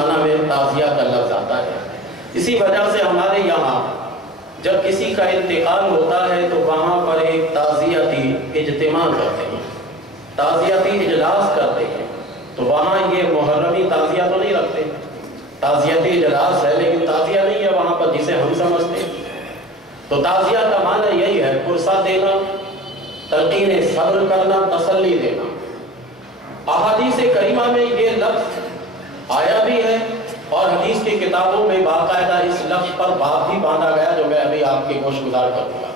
معنی میں تعزیہ کا لفظ آتا ہے۔ اسی وجہ سے ہمارے یہاں جب کسی کا انتقال ہوتا ہے تو وہاں پر ایک تعزیتی اجتماع کرتے ہیں، تعزیتی اجلاس کرتے ہیں۔ تو وہاں یہ محرمی تعزیہ تو نہیں رکھتے، تعزیتی اجلاس ہے لیکن تعزیہ نہیں ہے وہاں پر جسے ہم سمجھتے ہیں۔ تو تعزیہ کا معنی یہی ہے، پرسہ دینا، تلقین صبر کرنا، تسلی دینا۔ احادیث کریمہ میں یہ لفظ آیا بھی ہے اور حدیث کی کتابوں میں باقاعدہ اس لفظ پر باب بھی باندھا گیا جو میں ابھی آپ کے گوش گزار کروں گا۔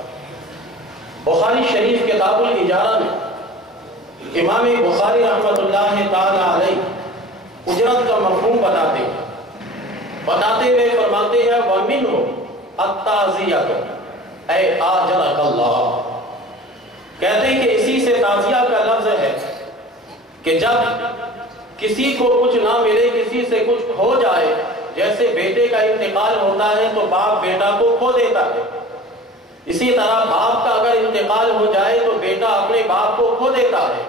بخاری شریف کتاب الاجارہ میں امام بخاری رحمۃ اللہ تعالی علیہ اجرت کا مفہوم بتاتے ہوئے فرماتے ہیں وَمِنْهُ التعزیۃ اے آجرک اللہ، کہتے ہیں کہ اسی سے تعزیہ کا لفظ ہے کہ جب کسی کو کچھ نہ ملے، کسی سے کچھ کھو جائے، جیسے بیٹے کا انتقال ہوتا ہے تو باپ بیٹا کو کھو دیتا ہے، اسی طرح باپ کا اگر انتقال ہو جائے تو بیٹا اپنے باپ کو کھو دیتا ہے۔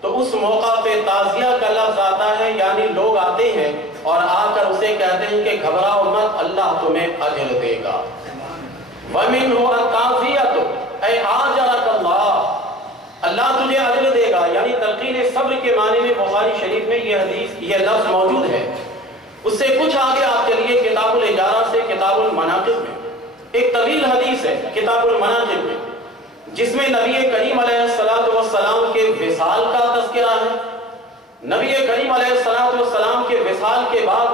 تو اس موقع پہ تعزیہ کا لفظ آتا ہے، یعنی لوگ آتے ہیں اور آ کر اسے کہتے ہیں کہ گھبراؤ مت، اللہ تمہیں اجر دے گا۔ وَمِنْهُ التعزیۃ اے آجرک اللہ، اللہ تجھے اجر دے گا، یعنی تلقین صبر کے معنی میں بخاری شریف میں یہ لفظ موجود ہے۔ اس سے کچھ آگے آپ چلیے کتاب الاجارہ سے کتاب المناقب میں ایک طویل حدیث ہے کتاب المناقب میں، جس میں نبی کریم علیہ السلام کے وصال کا تذکرہ ہے۔ نبی کریم علیہ السلام کے وصال کے بعد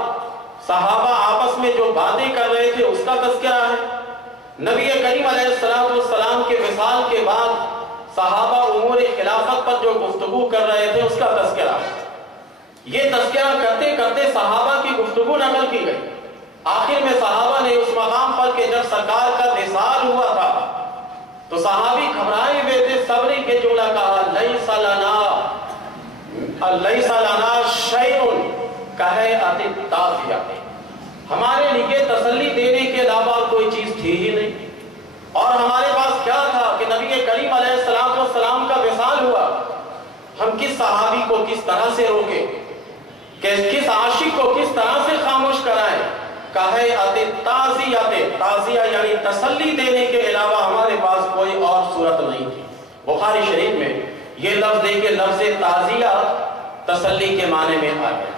صحابہ آپس میں جو باتیں کر رہے تھے اس کا تذکرہ ہے۔ نبی کریم علیہ السلام کے وصال کے بعد صحابہ امور خلافت پر جو گفتگو کر رہے تھے اس کا تذکرہ ہے۔ یہ تذکرہ کرتے کرتے صحابہ کی گفتگو نقل کی گئی۔ آخر میں صحابہ نے اس مقام پر کہ جب سرکار کا وصال ہوا تھا تو صحابی گھبرائے ہوئے تھے، صبری کے جملہ کہا لیس لنا شیء کہیئۃ التعزیہ، ہمارے لیے تسلی دینے کے علاوہ کوئی چیز تھی ہی نہیں۔ اور ہمارے پاس کیا تھا کہ نبی کریم علیہ السلام کا وصال ہوا، ہم کس صحابی کو کس طرح سے روکیں، کہ کس عاشق کو کس طرح سے خاموش کرائیں۔ کہیئۃ التعزیہ، تعزیہ یعنی تسلی دینے کے علاوہ ہمارے پاس کوئی اور صورت نہیں تھی۔ بخاری شریف میں یہ لفظ دے کے لفظ تعزیہ تسلی کے معنی میں آ گیا۔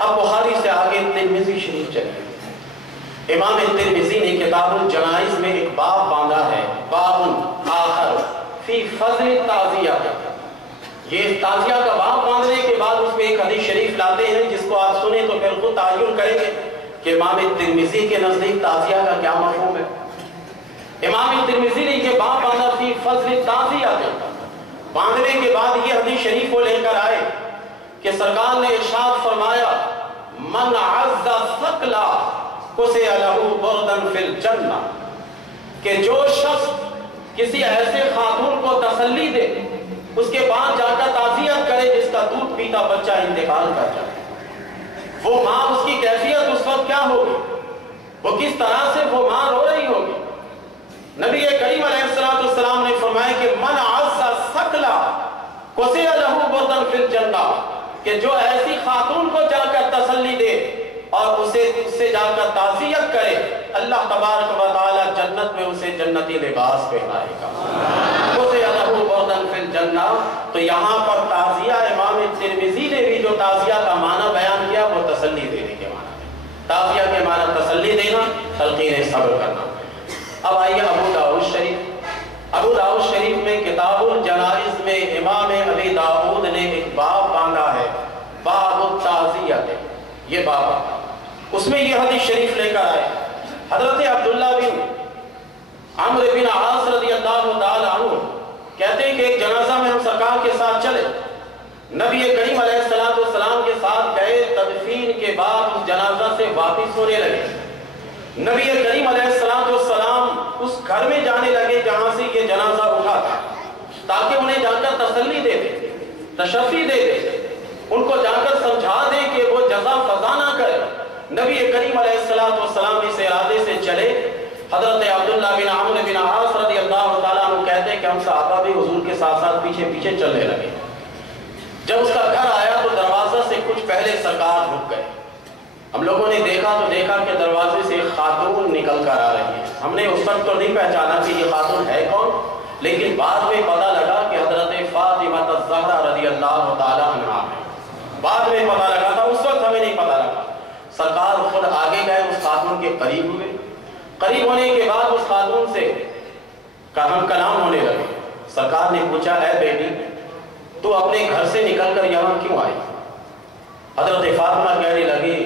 اب بخاری سے آگے ترمذی شریف چلیے۔ امام ترمذی نے کتاب الجنائز میں ایک باب باندھا ہے، باب آخر فی فضل التعزیہ۔ یہ تعزیہ کا باب باندھنے کے بعد اس میں ایک حدیث شریف لاتے ہیں جس کو آپ سنیں تو پھر خود تعین کریں گے کہ امام ترمذی کے نزدیک تعزیہ کا کیا مفہوم ہے۔ امام ترمذی نے یہ باب باندھا فی فضل التعزیہ، باندھنے کے بعد یہ حدیث شریف کو لے کر آئے کہ سرکار نے ارشاد فرمایا من عز ثقلا کسئ لہ بردا فی الجنہ، کہ جو شخص کسی ایسے خاتون کو تسلی دے، اس کے بعد جا کر تعزیت کرے جس کا دودھ پیتا بچہ انتقال کر جائے، وہ ماں اس کی کیفیت اس وقت کیا ہوگی، وہ کس طرح سے وہ ماں رو رہی ہوگی۔ نبی کریم علیہ السلام نے فرمایا کہ من عز ثقلا کسئ لہ بردا فی الجنہ، کہ جو ایسی خاتون کو جا کر تسلی دے اور اس سے جا کر تعزیت کرے، اللہ تبارک و تعالی جنت میں اسے جنتی لباس پہنائے گا۔ کسئ لہ بردا فی الجنہ، تو یہاں پر تعزیہ امام ترمذی نے بھی جو تعزیہ کا معنی بیان کیا وہ تسلی دینے کے معنی ہے۔ تعزیہ کے معنی تسلی دینا، تلقین صبر کرنا۔ اب آئیے ابو داؤد شریف میں کتاب الجنائز میں امام ابی داؤد نے ایک باب باندھا ہے، باب التعزیہ، یہ باب اس میں یہ حدیث شریف لے کر آئے۔ حضرت عبداللہ بن عمرو بن عاص رضی اللہ تعالی عنہ کہتے ہیں کہ ایک جنازہ میں ہم سرکار کے ساتھ چلے، نبی کریم علیہ السلام کے ساتھ گئے، تدفین کے بعد اس جنازہ سے واپس ہونے لگے۔ نبی کریم علیہ السلام اس گھر میں جانے لگے جہاں سے یہ جنازہ اٹھا تھا، تاکہ انہیں جا کر تسلی دے دے، تشفی دے دے، ان کو جا کر سمجھا دے کہ وہ جزا فضا نہ کرے۔ نبی کریم علیہ السلام اس ارادے سے چلے۔ حضرت عبداللہ بن عمرو بن عاص رضی اللہ تعالیٰ عنہ کہتے ہیں کہ ہم صحابہ بھی حضور کے ساتھ ساتھ پیچھے پیچھے چلنے لگے۔ جب اس کا گھر آیا تو دروازہ سے کچھ پہلے سرکار رک گئے، ہم لوگوں نے دیکھا کہ دروازے سے ایک خاتون نکل کر آ رہی ہے. ہم نے اس وقت تو نہیں پہچانا کہ یہ خاتون ہے کون، لیکن بعد میں پتہ لگا کہ حضرت فاطمہ الزہرا رضی اللہ تعالی عنہا ہے. بعد میں پتہ لگا تھا، اس وقت ہمیں نہیں پتہ لگا. سرکار خود آگے گئے، اس خاتون کے قریب ہوئے. قریب ہونے کے بعد اس خاتون سے ہم کلام ہونے لگے. سرکار نے پوچھا، اے بیٹی تو اپنے گھر سے نکل کر یہاں کیوں آئی؟ حضرت فاطمہ کہنے لگی،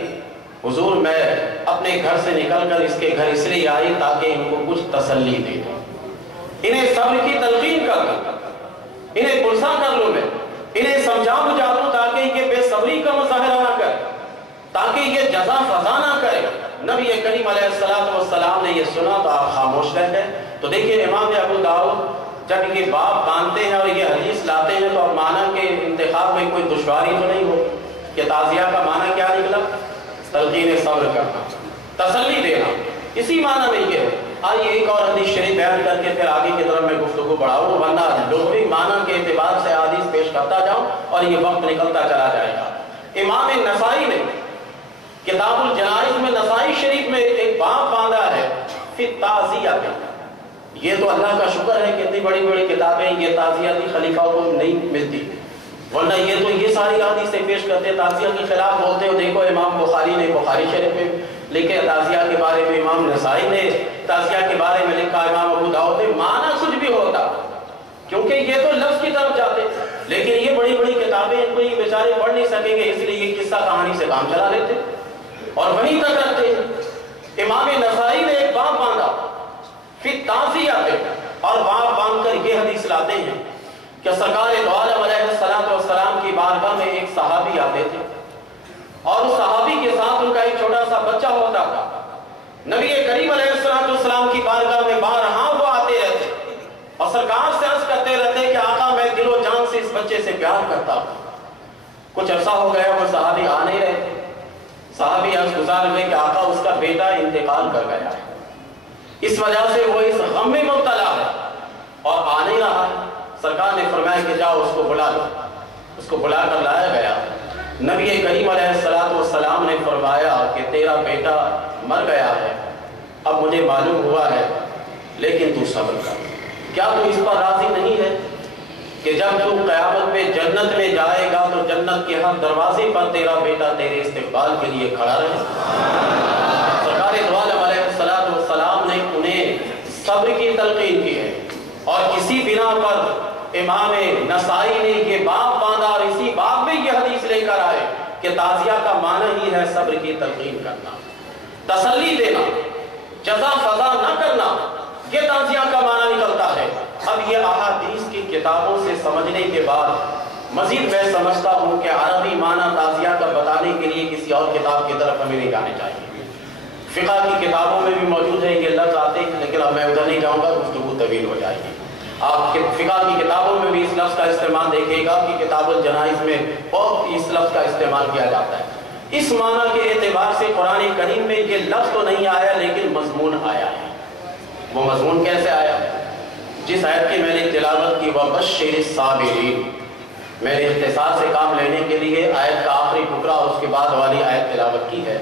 حضور میں اپنے گھر سے نکل کر اس کے گھر اس لیے آئی تاکہ ان کو کچھ تسلی دے دوں، انہیں صبر کی تلقین کر دوں، انہیں پرسا کر لوں، میں انہیں سمجھا بجھا دوں تاکہ یہ بے صبری کا مظاہرہ نہ کرے، تاکہ یہ جزا فضا نہ کرے. نبی کریم علیہ السلام نے یہ سنا تو آپ خاموش رہ گئے. تو دیکھیے امام ابو داؤد جب یہ باب باندھتے ہیں اور یہ حدیث لاتے ہیں تو اب معنی کے انتخاب میں کوئی دشواری تو نہیں ہو کہ تعزیہ کا معنی کیا نکلا؟ تلقین صبر کرنا، تسلی دینا، اسی معنی میں یہ ہے. آئیے ایک اور حدیث شریف بیان کر کے پھر آگے کی طرف میں گفتگو بڑھاؤں، ورنہ لغوی معنی کے اعتبار سے حدیث پیش کرتا جاؤں اور یہ وقت نکلتا چلا جائے گا. امام نسائی نے کتاب الجنائز میں، نسائی شریف میں ایک باب باندھا ہے فی تعزیہ. یہ تو اللہ کا شکر ہے کہ اتنی بڑی بڑی کتابیں یہ تعزیتی خلیفہ کو نہیں ملتی، ورنہ یہ تو یہ ساری حدیثیں پیش کرتے تعزیہ کے خلاف بولتے ہو. دیکھو امام بخاری نے بخاری شریف میں لکھے تعزیہ کے بارے میں، امام نسائی نے تعزیہ کے بارے میں لکھا، امام ابو داؤد نے. معنی کچھ بھی ہوتا کیونکہ یہ تو لفظ کی طرف جاتے، لیکن یہ بڑی بڑی کتابیں ان کو یہ بیچارے پڑھ نہیں سکیں گے، اس لیے یہ قصہ کہانی سے کام چلا لیتے اور وہیں تک رکھتے ہیں. امام نسائی نے ایک باب باندھا فی تعزیہ پہ، اور باب باندھ کر یہ حدیث لاتے ہیں کہ سرکار دو عالم علیہ السلام کی بارگاہ میں ایک صحابی آتے تھے اور اس صحابی کے ساتھ ان کا ایک چھوٹا سا بچہ ہوتا تھا. نبی کریم علیہ السلام کی بارگاہ میں بارہا وہ آتے رہتے اور سرکار سے عرض کرتے رہتے کہ آقا میں دل و جان سے اس بچے سے پیار کرتا ہوں. کچھ عرصہ ہو گیا وہ صحابی آ نہیں رہے. صحابی عرض گزار ہوئے کہ آقا اس کا بیٹا انتقال کر گیا ہے، اس وجہ سے وہ اس غم میں مبتلا ہے اور آ نہیں رہا. سرکار نے فرمایا کہ جاؤ اس کو بلا لو. اس کو بلا کر لایا گیا. نبی کریم علیہ السلام نے فرمایا کہ تیرا بیٹا مر گیا ہے، اب مجھے معلوم ہوا ہے، لیکن تو صبر کر. کیا تو اس پر راضی نہیں ہے کہ جب تو قیامت میں جنت میں جائے گا تو جنت کے ہر دروازے پر تیرا بیٹا تیرے استقبال کے لیے کھڑا رہے؟ سرکار دو عالم علیہ السلام نے انہیں صبر کی تلقین کی ہے اور اسی بنا پر امام نسائی نے یہ باب باندھا اور اسی باب میں یہ حدیث لے کر آئے کہ تعزیہ کا معنی ہی ہے صبر کی تلقین کرنا، تسلی دینا، جزا فضا نہ کرنا، یہ تعزیہ کا معنی نکلتا ہے. اب یہ احادیث کی کتابوں سے سمجھنے کے بعد مزید میں سمجھتا ہوں کہ عربی معنی تعزیہ کا بتانے کے لیے کسی اور کتاب کی طرف ہمیں نہیں جانے چاہیے. فقہ کی کتابوں میں بھی موجود ہے یہ لفظ آتے ہیں، لیکن اب میں ادھر نہیں جاؤں گا، گفتگو طویل ہو جائے گی. آپ فقہ کی کتابوں میں بھی اس لفظ کا استعمال دیکھے گا کہ کتاب الجنائز میں بہت اس لفظ کا استعمال کیا جاتا ہے. اس معنی کے اعتبار سے قرآن کریم میں یہ لفظ تو نہیں آیا لیکن مضمون آیا ہے. وہ مضمون کیسے آیا؟ جس آیت کی میں نے تلاوت کی وَبَشِّرِ الصَّابِرِينَ، میں نے اختصار سے کام لینے کے لیے آیت کا آخری ٹکڑا اور اس کے بعد والی آیت تلاوت کی ہے.